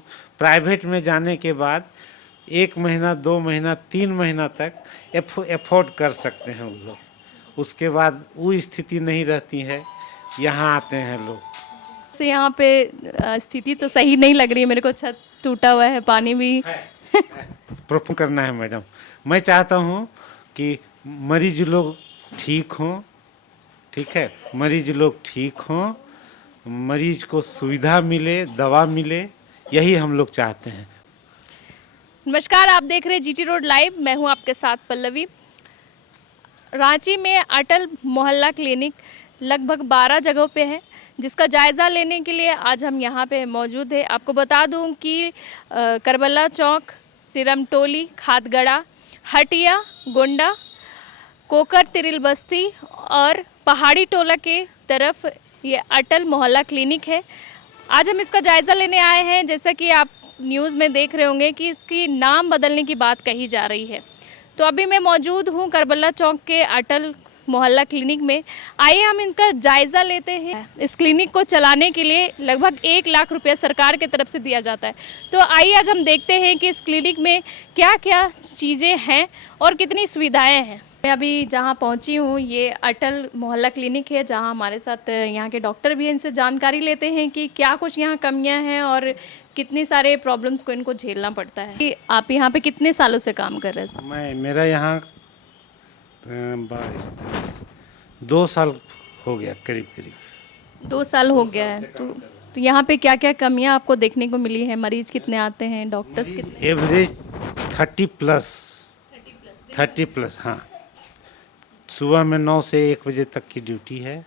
हूँ। प्राइवेट में जाने के बाद 1 महीना 2 महीना 3 महीना तक एफोर्ड कर सकते हैं वो लोग। उसके बाद वो स्थिति नहीं रहती है, यहाँ आते हैं लोग। से यहाँ पे स्थिति तो सही नहीं लग रही है मेरे को, छत टूटा हुआ है, पानी भी प्रोफो करना है मैडम। मैं चाहता हूँ कि मरीज लोग ठीक हों, ठीक है, मरीज लोग ठीक हों, मरीज को सुविधा मिले, दवा मिले, यही हम लोग चाहते हैं। नमस्कार, आप देख रहे हैं जीटी रोड लाइव। मैं हूं आपके साथ पल्लवी। रांची में अटल मोहल्ला क्लिनिक लगभग 12 जगहों पे है, जिसका जायज़ा लेने के लिए आज हम यहां पे मौजूद है। आपको बता दूं कि करबला चौक, सिरमटोली, खादगड़ा, हटिया, गोंडा, कोकर तिरिल बस्ती और पहाड़ी टोला के तरफ ये अटल मोहल्ला क्लिनिक है। आज हम इसका जायज़ा लेने आए हैं। जैसा कि आप न्यूज़ में देख रहे होंगे कि इसकी नाम बदलने की बात कही जा रही है। तो अभी मैं मौजूद हूँ करबला चौक के अटल मोहल्ला क्लिनिक में। आइए हम इनका जायज़ा लेते हैं। इस क्लिनिक को चलाने के लिए लगभग 1 लाख रुपया सरकार की तरफ से दिया जाता है। तो आइए आज हम देखते हैं कि इस क्लिनिक में क्या क्या चीज़ें हैं और कितनी सुविधाएँ हैं। मैं अभी जहाँ पहुँची हूँ ये अटल मोहल्ला क्लिनिक है, जहाँ हमारे साथ यहाँ के डॉक्टर भी हैं। इनसे जानकारी लेते हैं कि क्या कुछ यहाँ कमियाँ हैं और कितनी सारे प्रॉब्लम्स को इनको झेलना पड़ता है। कि आप यहाँ पे कितने सालों से काम कर रहे हैं? मेरा यहाँ 2 साल हो गया, करीब करीब 2 साल हो गया है। तो यहाँ पे क्या क्या कमियाँ आपको देखने को मिली है? मरीज कितने आते हैं, डॉक्टर्स कितने? Average 30 plus. हाँ, सुबह में 9 से 1 बजे तक की ड्यूटी है।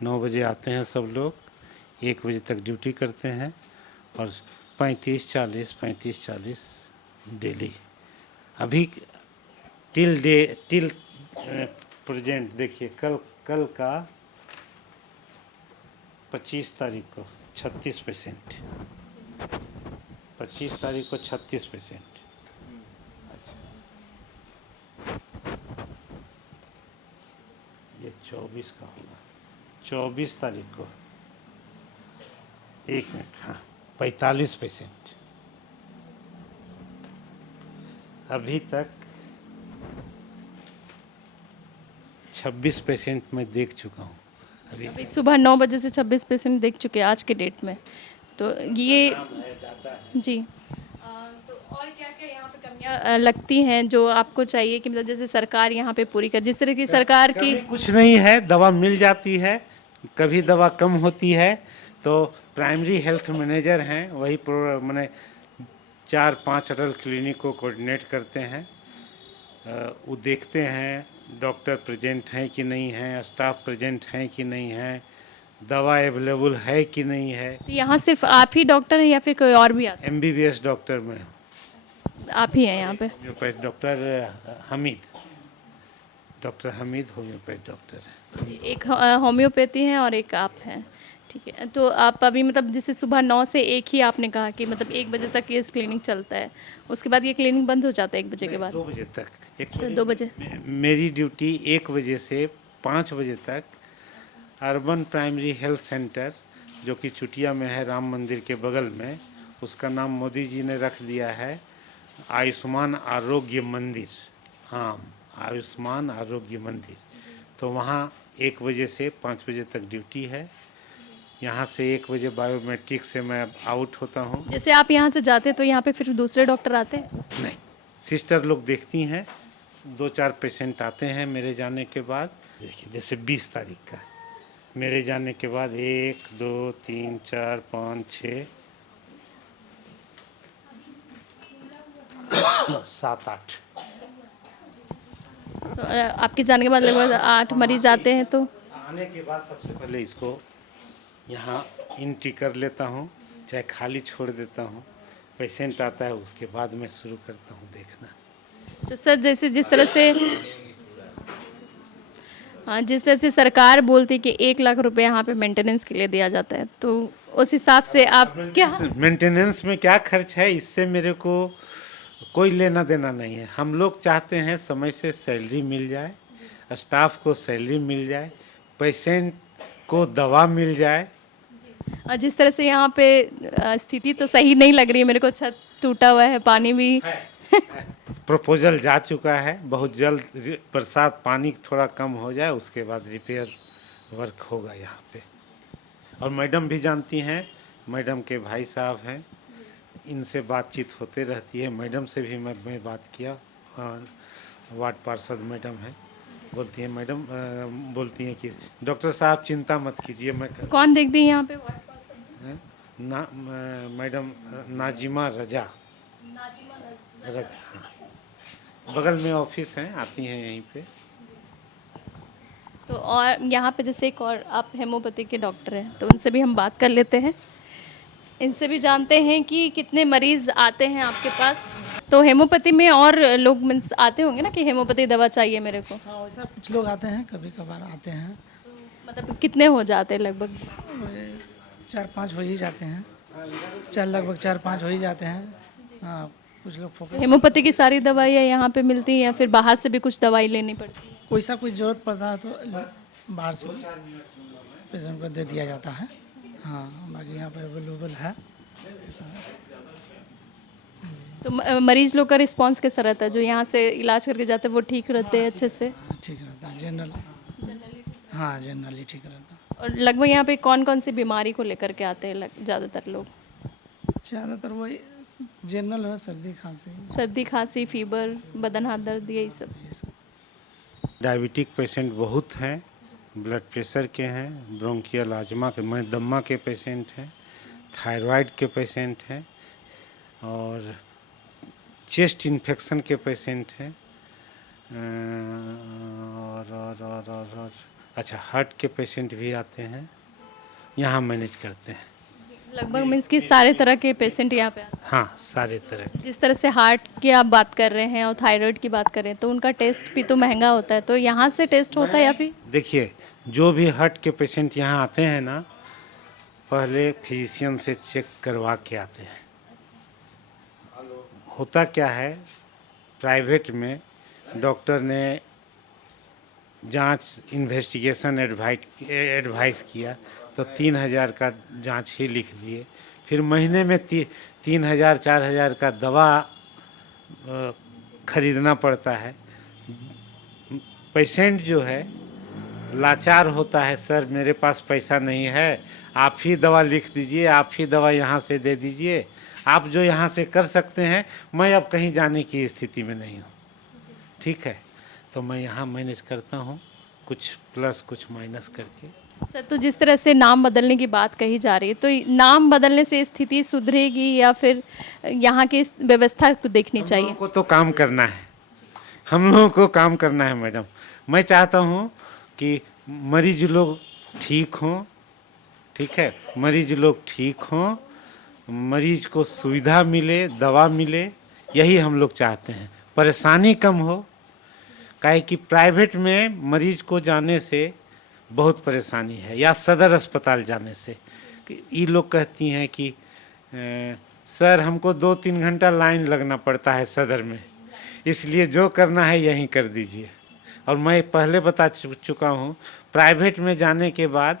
9 बजे आते हैं सब लोग, 1 बजे तक ड्यूटी करते हैं और 35-40 डेली। अभी टिल प्रेजेंट देखिए, कल का 25 तारीख को 36 पेशेंट, 25 तारीख को 36 पेशेंट। अच्छा, ये 24 का होगा, 24 तारीख को 1 मिनट, हाँ, 45 पेशेंट। अभी तक 26 पेशेंट मैं देख चुका हूँ। अभी सुबह 9 बजे से 26 पेशेंट देख चुके हैं आज के डेट में। तो ये जी, तो और क्या क्या यहाँ पे कमियाँ लगती हैं जो आपको चाहिए कि मतलब जैसे सरकार यहाँ पे पूरी कर, जिस तरह की सरकार की? कुछ नहीं है, दवा मिल जाती है, कभी दवा कम होती है तो प्राइमरी हेल्थ मैनेजर हैं, वही मैंने 4-5 अटल क्लिनिक को कोऑर्डिनेट करते हैं। वो देखते हैं डॉक्टर प्रेजेंट हैं कि नहीं हैं, स्टाफ प्रेजेंट हैं कि नहीं है, दवा अवेलेबल है कि नहीं है। तो यहाँ सिर्फ आप ही डॉक्टर हैं या फिर कोई और भी आता है? MBBS डॉक्टर में आप ही हैं यहाँ पे? Homeopath doctor Hamid, doctor Hamid homeopath doctor है। एक होम्योपैथी है और एक आप हैं, ठीक है। तो आप अभी मतलब जैसे सुबह 9 से 1 ही आपने कहा कि मतलब 1 बजे तक ये क्लिनिक चलता है, उसके बाद ये क्लिनिक बंद हो जाता है 1 बजे के बाद? 2 बजे तक। तो 2 बजे मेरी ड्यूटी 1 बजे से 5 बजे तक अर्बन प्राइमरी हेल्थ सेंटर, जो कि चुटिया में है, राम मंदिर के बगल में, उसका नाम मोदी जी ने रख दिया है आयुष्मान आरोग्य मंदिर। हाँ, आयुष्मान आरोग्य मंदिर। तो वहाँ 1 बजे से 5 बजे तक ड्यूटी है। यहाँ से 1 बजे बायोमेट्रिक से मैं आउट होता हूँ। जैसे आप यहाँ से जाते तो यहाँ पे फिर दूसरे डॉक्टर आते हैं? नहीं, सिस्टर लोग देखती हैं, 2-4 पेशेंट आते हैं मेरे जाने के बाद। देखिए, जैसे 20 तारीख का मेरे जाने के बाद 1 2 3 4 5 6 7 8 तो आपके जाने के बाद लगभग 8 मरीज आते हैं। तो आने के बाद सबसे पहले इसको यहाँ एंट्री कर लेता हूँ, चाहे खाली छोड़ देता हूँ। पेशेंट आता है उसके बाद मैं शुरू करता हूँ देखना। तो सर जैसे जिस तरह से हाँ, जिस तरह से सरकार बोलती है कि 1 लाख रुपए यहाँ पे मेंटेनेंस के लिए दिया जाता है, तो उस हिसाब से आप क्या? मेंटेनेंस में क्या खर्च है, इससे मेरे को कोई लेना देना नहीं है। हम लोग चाहते हैं समय से सैलरी मिल जाए, स्टाफ को सैलरी मिल जाए, पेशेंट को दवा मिल जाए, जिस तरह से यहाँ पे स्थिति तो सही नहीं लग रही है मेरे को, छत टूटा हुआ है, पानी भी प्रपोजल जा चुका है, बहुत जल्द बरसात पानी थोड़ा कम हो जाए उसके बाद रिपेयर वर्क होगा यहाँ पे। और मैडम भी जानती हैं, मैडम के भाई साहब हैं, इनसे बातचीत होते रहती है। मैडम से भी मैं बात किया, और वार्ड पार्षद मैडम है, बोलती हैं मैडम बोलती हैं कि डॉक्टर साहब चिंता मत कीजिए, मैं कौन देखती है यहाँ पे? मैडम नाजिमा रजा रजा, हाँ। बगल में ऑफिस हैं, आती हैं यहीं पे। तो और यहाँ पे जैसे एक और आप हेमोपैथी के डॉक्टर हैं, तो उनसे भी हम बात कर लेते हैं, इनसे भी जानते हैं कि कितने मरीज आते हैं आपके पास। तो हेमोपैथी में और लोग मीन्स आते होंगे ना कि हेमोपैथी दवा चाहिए मेरे को, हाँ वैसा कुछ लोग आते हैं, कभी कभार आते हैं। मतलब कितने हो जाते हैं लगभग? 4-5 हो ही जाते हैं, लगभग 4-5 हो ही जाते हैं। हाँ कुछ लोग फोकस, हेमोपैथी की सारी दवाइयाँ यहाँ पे मिलती हैं या फिर बाहर से भी कुछ दवाई लेनी पड़ती है? वैसा कुछ ज़रूरत पड़ता है तो बाहर से पेशेंट को दे दिया जाता है। हाँ बाकी यहाँ पे अवेलेबल है ऐसा। तो मरीज लोग का रिस्पांस कैसा रहता है? जो यहाँ से इलाज करके जाते हैं वो ठीक रहते हैं अच्छे से? ठीक रहता है जनरल, हाँ जनरली ठीक रहता है। और लगभग यहाँ पे कौन कौन सी बीमारी को लेकर के आते हैं ज़्यादातर लोग? ज़्यादातर वही जनरल है, सर्दी खांसी, फीवर, बदन हाथ दर्द, यही सब। डायबिटिक पेशेंट बहुत हैं, ब्लड प्रेशर के हैं, ब्रोंकियल आजमा के, दम्मा के पेशेंट हैं, थायराइड के पेशेंट हैं, और चेस्ट इन्फेक्शन के पेशेंट हैं, और अच्छा हार्ट के पेशेंट भी आते हैं, यहाँ मैनेज करते हैं। लगभग मीन्स कि सारे तरह के पेशेंट यहाँ पे आते हैं। हाँ सारे तरह। जिस तरह से हार्ट की आप बात कर रहे हैं और थायराइड की बात कर रहे हैं, तो उनका टेस्ट भी तो महंगा होता है, तो यहाँ से टेस्ट होता है या फिर? देखिए, जो भी हार्ट के पेशेंट यहाँ आते हैं ना, पहले फिजिशियन से चेक करवा के आते हैं। होता क्या है, प्राइवेट में डॉक्टर ने जांच इन्वेस्टिगेशन एडवाइस किया तो 3,000 का जांच ही लिख दिए, फिर महीने में 3,000-4,000 का दवा खरीदना पड़ता है। पेशेंट जो है लाचार होता है, सर मेरे पास पैसा नहीं है, आप ही दवा लिख दीजिए, आप ही दवा यहाँ से दे दीजिए, आप जो यहाँ से कर सकते हैं, मैं अब कहीं जाने की स्थिति में नहीं हूँ, ठीक है, तो मैं यहाँ मैनेज करता हूँ, कुछ प्लस कुछ माइनस करके। सर तो जिस तरह से नाम बदलने की बात कही जा रही है, तो नाम बदलने से स्थिति सुधरेगी या फिर यहाँ की व्यवस्था को देखनी चाहिए? हम लोगों को तो काम करना है, हम लोगों को काम करना है मैडम। मैं चाहता हूँ कि मरीज लोग ठीक हों, ठीक है, मरीज लोग ठीक हों, मरीज को सुविधा मिले, दवा मिले, यही हम लोग चाहते हैं, परेशानी कम हो। काहे कि प्राइवेट में मरीज को जाने से बहुत परेशानी है, या सदर अस्पताल जाने से। ये लोग कहती हैं कि सर हमको 2-3 घंटा लाइन लगना पड़ता है सदर में, इसलिए जो करना है यहीं कर दीजिए। और मैं पहले बता चुका हूँ, प्राइवेट में जाने के बाद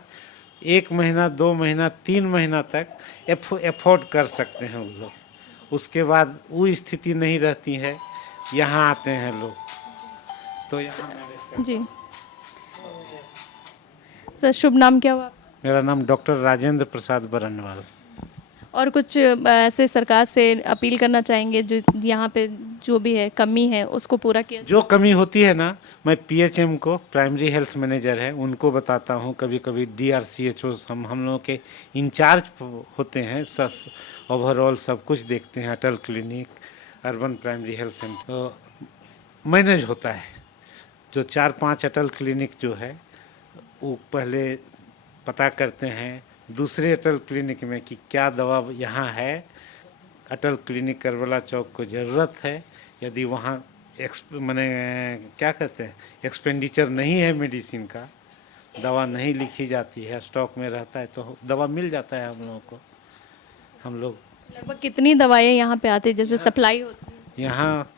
1 महीना, 2 महीना, 3 महीना तक एफोर्ड कर सकते हैं वो लोग, उसके बाद वो स्थिति नहीं रहती है, यहाँ आते हैं लोग, तो यहाँ जी। सर शुभ नाम क्या हुआ? मेरा नाम डॉक्टर राजेंद्र प्रसाद बरनवाल। और कुछ ऐसे सरकार से अपील करना चाहेंगे जो यहाँ पे जो भी है कमी है उसको पूरा किया? जो कमी होती है ना, मैं पीएचएम को, प्राइमरी हेल्थ मैनेजर है, उनको बताता हूँ, कभी कभी डीआरसीएचओ हम लोगों के इंचार्ज होते हैं, ओवरऑल सब कुछ देखते हैं, Atal clinic, urban primary health centre, तो मैनेज होता है। जो 4-5 अटल क्लिनिक जो है वो पहले पता करते हैं दूसरे अटल क्लिनिक में कि क्या दवा यहाँ है, अटल क्लिनिक करबला चौक को ज़रूरत है, यदि वहाँ माने क्या कहते हैं एक्सपेंडिचर नहीं है, मेडिसिन का दवा नहीं लिखी जाती है, स्टॉक में रहता है, तो दवा मिल जाता है हम लोगों को। हम लोग लगभग कितनी दवाएं यहाँ पे आती है जैसे सप्लाई होती है? यहाँ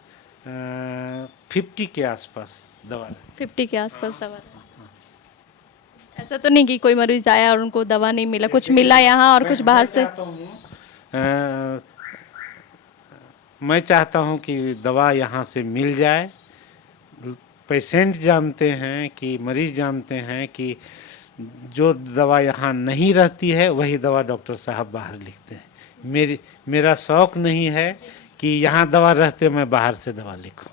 50 के आसपास दवा। 50 के आसपास दवा। ऐसा तो नहीं कि कोई मरीज आया और उनको दवा नहीं मिला, कुछ मिला यहाँ और कुछ बाहर से? मैं चाहता हूँ कि दवा यहाँ से मिल जाए। पेशेंट जानते हैं कि मरीज जानते हैं कि जो दवा यहाँ नहीं रहती है वही दवा डॉक्टर साहब बाहर लिखते हैं। मेरा शौक नहीं है कि यहाँ दवा रहते मैं बाहर से दवा लिखूँ।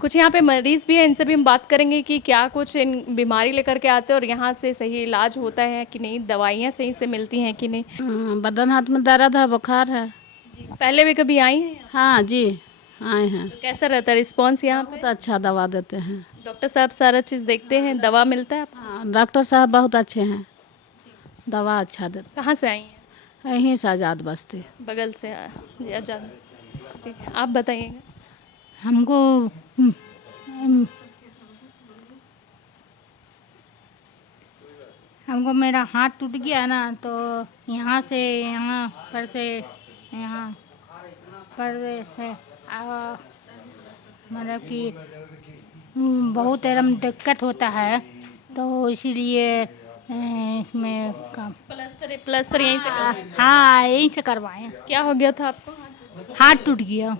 कुछ यहाँ पे मरीज भी हैं, इनसे भी हम बात करेंगे कि क्या कुछ इन बीमारी लेकर के आते हैं और यहाँ से सही इलाज होता है कि नहीं, दवाइयाँ सही से मिलती हैं कि नहीं। बदन हाथ में दर्द है, बुखार है। जी, पहले भी कभी आई हैं यहाँ? हाँ जी, आए हैं। तो कैसा रहता है रिस्पॉन्स यहाँ पे? बहुत अच्छा दवा देते हैं। डॉक्टर साहब सारा चीज़ देखते हैं, दवा मिलता है आपको? हाँ, डॉक्टर साहब बहुत अच्छे हैं, दवा अच्छा देते कहाँ से आई हैं? हैं। यहीं से आज़ाद बस्ती। बगल से जी, आजाद। ठीक है, आप बताइएगा। हमको हमको मेरा हाथ टूट गया ना, तो यहाँ से यहाँ पर से यहाँ पर से मतलब कि बहुत एकदम दिक्कत होता है, तो इसीलिए इसमें काम प्लस्तर यहीं से हाँ यहीं से करवाएं। क्या हो गया था आपको? हाथ टूट गया।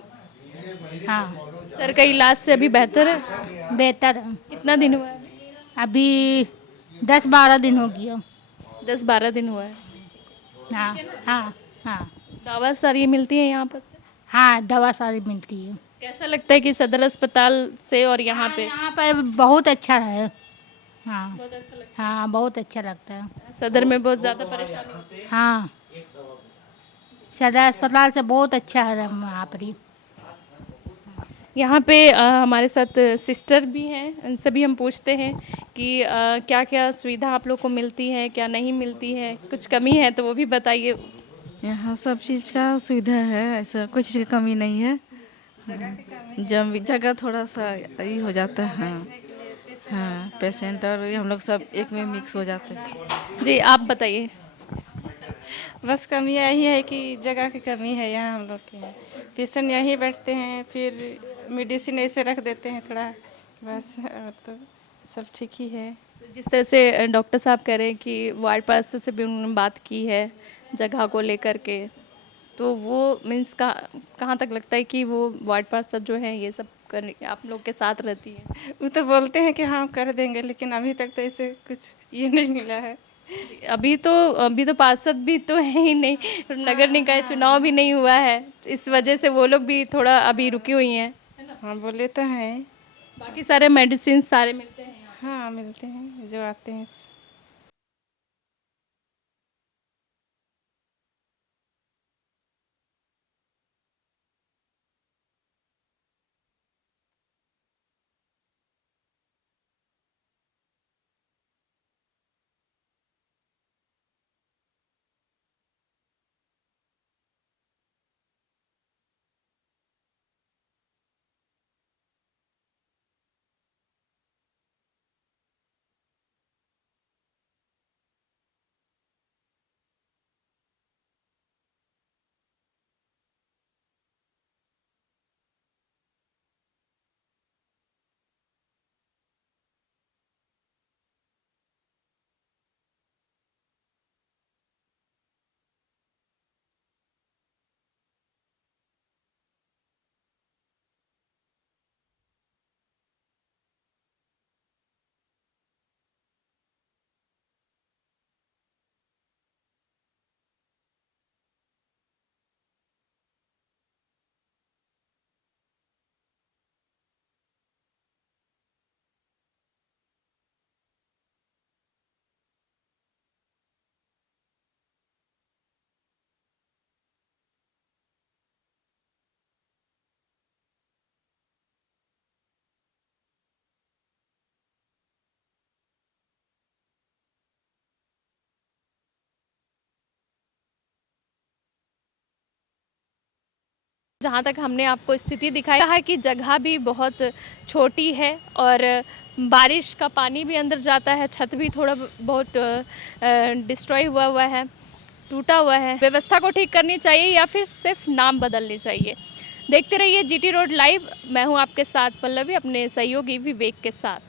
हाँ सर का इलाज से अभी बेहतर है? बेहतर है। कितना दिन हुआ है? अभी 10-12 दिन हो गया। 10-12 दिन हुआ है। हाँ हाँ हाँ दवा सारी मिलती है यहाँ पर से? हाँ दवा सारी मिलती है। कैसा लगता है कि सदर अस्पताल से और यहाँ पे? यहाँ पर बहुत अच्छा है। हाँ बहुत अच्छा लगता हाँ बहुत अच्छा लगता है। है। सदर में बहुत ज़्यादा परेशानी होती है। हाँ सदर अस्पताल से बहुत अच्छा है यहाँ पर ही। यहाँ पे हमारे साथ सिस्टर भी हैं, उनसे भी हम पूछते हैं कि क्या क्या सुविधा आप लोग को मिलती है, क्या नहीं मिलती है, कुछ कमी है तो वो भी बताइए। यहाँ सब चीज़ का सुविधा है, ऐसा कोई चीज़ की कमी नहीं है। जब जगह थोड़ा सा ये हो जाता है। हाँ हाँ, पेशेंट और हम लोग सब एक में मिक्स हो जाते हैं। जी, आप बताइए। बस कमी यही है कि जगह की कमी है यहाँ हम लोग के यहाँ। पेशेंट यहीं बैठते हैं, फिर मेडिसिन ऐसे रख देते हैं थोड़ा, बस और तो सब ठीक ही है। जिस तरह से डॉक्टर साहब कह रहे हैं कि वार्ड पार्षद से भी उन्होंने बात की है जगह को लेकर के, तो वो मीन्स कहाँ तक लगता है कि वो वार्ड पार्षद जो है ये सब करने आप लोग के साथ रहती है? वो तो बोलते हैं कि हाँ कर देंगे, लेकिन अभी तक तो ऐसे कुछ ये नहीं मिला है। अभी तो पार्षद भी तो है ही नहीं, नगर निकाय चुनाव भी नहीं हुआ है, इस वजह से वो लोग भी थोड़ा अभी रुकी हुई हैं। हाँ बोले तो हैं। बाकी सारे मेडिसिन सारे मिलते हैं यहाँ? हाँ मिलते हैं जो आते हैं। जहाँ तक हमने आपको स्थिति दिखाई है कि जगह भी बहुत छोटी है और बारिश का पानी भी अंदर जाता है, छत भी थोड़ा बहुत डिस्ट्रॉय हुआ है, टूटा हुआ है। व्यवस्था को ठीक करनी चाहिए या फिर सिर्फ नाम बदलनी चाहिए। देखते रहिए जीटी रोड लाइव। मैं हूँ आपके साथ पल्लवी, अपने सहयोगी विवेक के साथ।